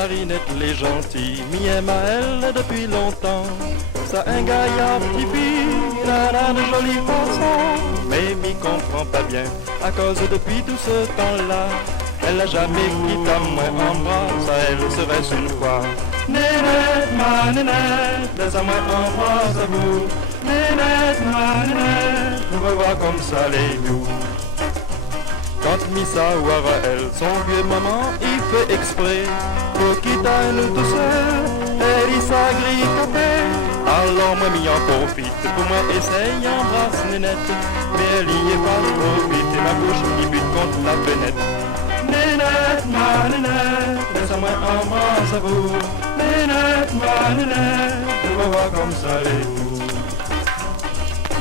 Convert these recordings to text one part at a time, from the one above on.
Marinette les gentils m'y aiment à elle depuis longtemps. Ça un gaillard petit fille, il a de jolies façons, mais m'y comprend pas bien, à cause depuis tout ce temps-là. Elle n'a jamais quitté à moi embrasse, à elle serait-ce une fois. Nénette, ma nénette, laisse-moi embrasse à vous. Nénette, ma nénette, nous revoir comme ça les nous. Quand Missa voir à elle, son vieux maman, il fait exprès pour quitter nous tous seuls, elle y s'agrille tapé. Alors moi m'y en profite, pour moi essaye embrasse Nénette, mais elle y est pas trop vite et ma bouche qui bute contre la fenêtre. Nénette, ma nénette, laisse-moi embrasse à vous. Nénette, ma nénette, nous revoir comme ça les nous.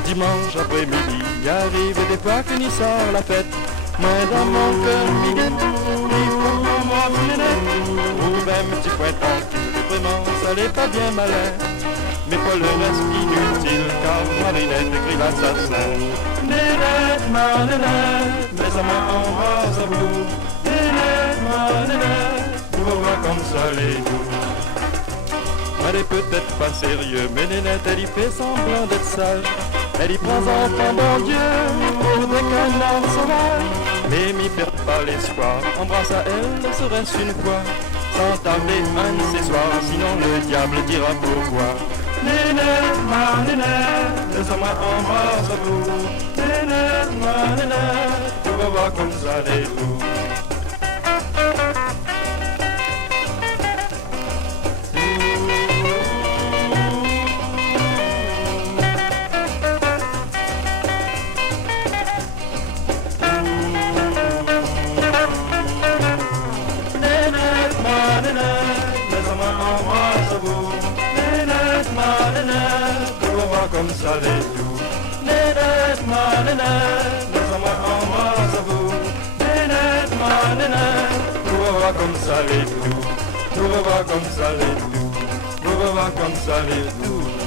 Dimanche après-midi, arrive des fois que n'y sort la fête. Moi dans mon cœur miguette, il faut qu'on m'offre Nénette. Trouve un petit point tranquille, vraiment ça n'est pas bien malin. Mais pas le reste inutile, car Marinette écrit l'assassin. Nénette, ma nénette, laisse-moi embrasse à vous. Nénette, ma nénette, nous revoir comme ça les nous. Elle est peut-être pas sérieux, mais Nénette elle y fait semblant d'être sage. Elle y prend enfant bon Dieu pour des canards sauvages. Mais m'y perd pas l'espoir, embrasse à elle serait-ce une fois, sans tarder un de ces soirs, sinon le diable dira pourquoi. Nénette, ma nénette, laisse-moi embrasse à vous. Nénette, ma nénette, pour revoir comme ça les loups. Laisse-moi embrasse à vous. Nénette, ma nénette, pour voir comme ça les loups. Nénette, ma nénette, laisse-moi embrasse à vous. Nénette, ma nénette, pour voir comme ça les loups. Pour voir comme ça les loups. Pour voir comme ça les loups.